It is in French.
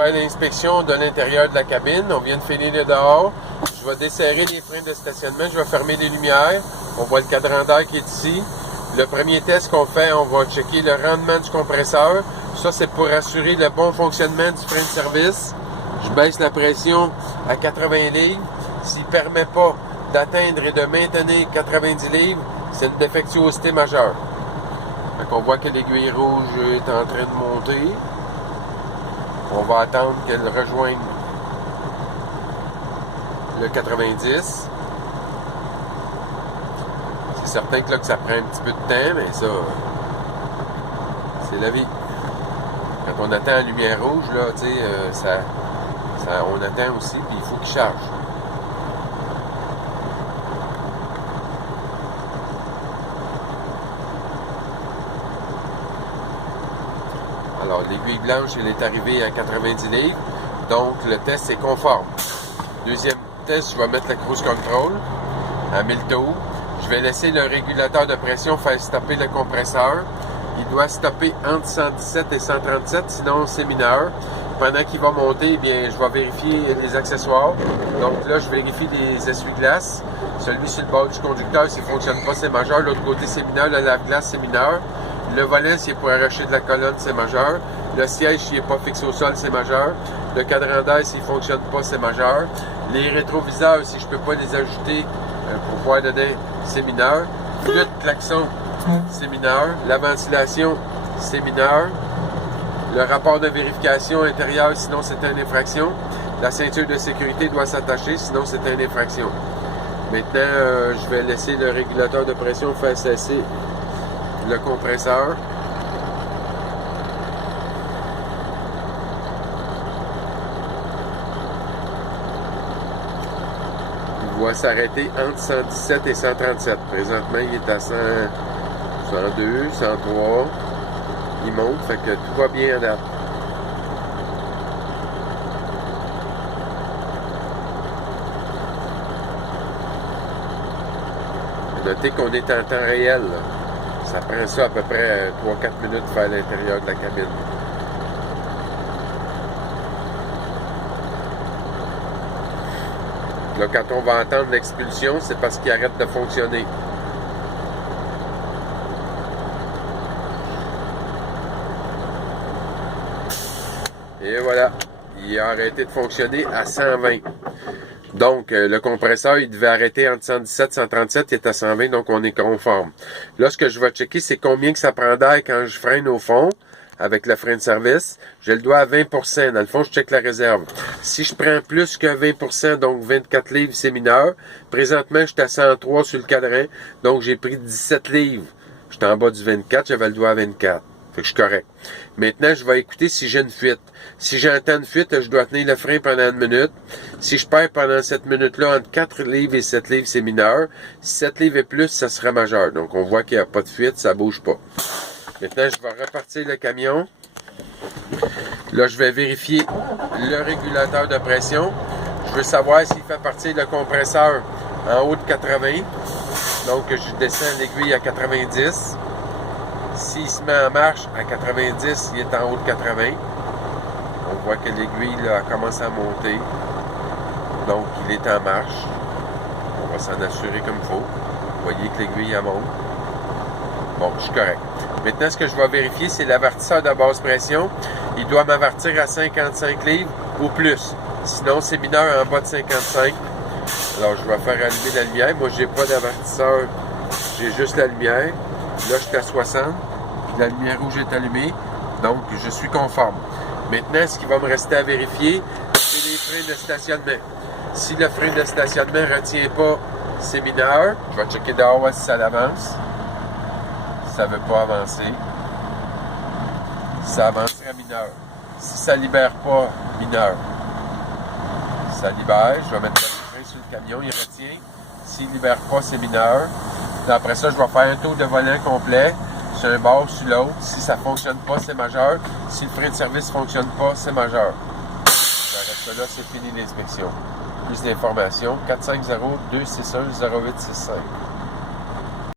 faire l'inspection de l'intérieur de la cabine. On vient de finir le dehors. Je vais desserrer les freins de stationnement. Je vais fermer les lumières. On voit le cadran d'air qui est ici. Le premier test qu'on fait, on va checker le rendement du compresseur. Ça, c'est pour assurer le bon fonctionnement du frein de service. Je baisse la pression à 80 livres. S'il ne permet pas d'atteindre et de maintenir 90 livres, c'est une défectuosité majeure. Donc on voit que l'aiguille rouge est en train de monter. On va attendre qu'elle rejoigne le 90. C'est certain que là que ça prend un petit peu de temps, mais ça, c'est la vie. Quand on attend la lumière rouge, là, tu sais, on attend aussi, puis il faut qu'il charge. Alors, l'aiguille blanche, elle est arrivée à 90 livres, donc le test est conforme. Deuxième test, je vais mettre le cruise control à 1000 tours. Je vais laisser le régulateur de pression faire stopper le compresseur. Il doit stopper entre 117 et 137, sinon c'est mineur. Pendant qu'il va monter, eh bien, je vais vérifier les accessoires. Donc là, je vérifie les essuie-glaces. Celui sur le bord du conducteur, s'il ne fonctionne pas, c'est majeur. L'autre côté, c'est mineur. Le lave-glace, c'est mineur. Le volant, s'il est pour arracher de la colonne, c'est majeur. Le siège, s'il n'est pas fixé au sol, c'est majeur. Le cadran d'air, s'il ne fonctionne pas, c'est majeur. Les rétroviseurs, si je ne peux pas les ajouter pour voir dedans, c'est mineur. Flûte, klaxon, c'est mineur. La ventilation, c'est mineur. Le rapport de vérification intérieure, sinon c'est une infraction. La ceinture de sécurité doit s'attacher, sinon c'est une infraction. Maintenant, je vais laisser le régulateur de pression faire cesser le compresseur. Il va s'arrêter entre 117 et 137. Présentement, il est à 102, 103. Il monte, fait que tout va bien à date. Notez qu'on est en temps réel. Là. Ça prend ça à peu près 3-4 minutes de faire l'intérieur de la cabine. Là, quand on va entendre l'expulsion, c'est parce qu'il arrête de fonctionner. Et voilà, il a arrêté de fonctionner à 120. Donc, le compresseur, il devait arrêter entre 117 et 137, il est à 120, donc on est conforme. Là, ce que je vais checker, c'est combien que ça prend d'air quand je freine au fond, avec le frein de service. Je le dois à 20%. Dans le fond, je check la réserve. Si je prends plus que 20%, donc 24 livres, c'est mineur. Présentement, je suis à 103 sur le cadran, donc j'ai pris 17 livres. J'étais en bas du 24, j'avais le doigt à 24. Fait que je suis correct. Maintenant, je vais écouter si j'ai une fuite. Si j'entends une fuite, je dois tenir le frein pendant une minute. Si je perds pendant cette minute-là, entre 4 livres et 7 livres, c'est mineur. Si 7 livres et plus, ça sera majeur. Donc, on voit qu'il n'y a pas de fuite, ça bouge pas. Maintenant, je vais repartir le camion. Là, je vais vérifier le régulateur de pression. Je veux savoir s'il fait partir le compresseur en haut de 80. Donc, je descends l'aiguille à 90. S'il se met en marche à 90, il est en haut de 80. On voit que l'aiguille là, commence à monter. Donc, il est en marche. On va s'en assurer comme il faut. Vous voyez que l'aiguille monte. Bon, je suis correct. Maintenant, ce que je vais vérifier, c'est l'avertisseur de basse pression. Il doit m'avertir à 55 livres ou plus. Sinon, c'est mineur en bas de 55. Alors, je vais faire allumer la lumière. Moi, je n'ai pas d'avertisseur. J'ai juste la lumière. Là, je suis à 60. Puis la lumière rouge est allumée. Donc, je suis conforme. Maintenant, ce qui va me rester à vérifier, c'est les freins de stationnement. Si le frein de stationnement ne retient pas, c'est mineur. Je vais checker dehors si ça avance. Si ça ne veut pas avancer. Si ça avancerait mineur. Si ça ne libère pas, mineur. Si ça libère, je vais mettre le frein sur le camion, il retient. S'il ne libère pas, c'est mineur. Puis après ça, je vais faire un tour de volant complet. Sur un bord, sur l'autre. Si ça ne fonctionne pas, c'est majeur. Si le frein de service ne fonctionne pas, c'est majeur. J'arrête ça là, c'est fini l'inspection. Plus d'informations, 450-261-0865.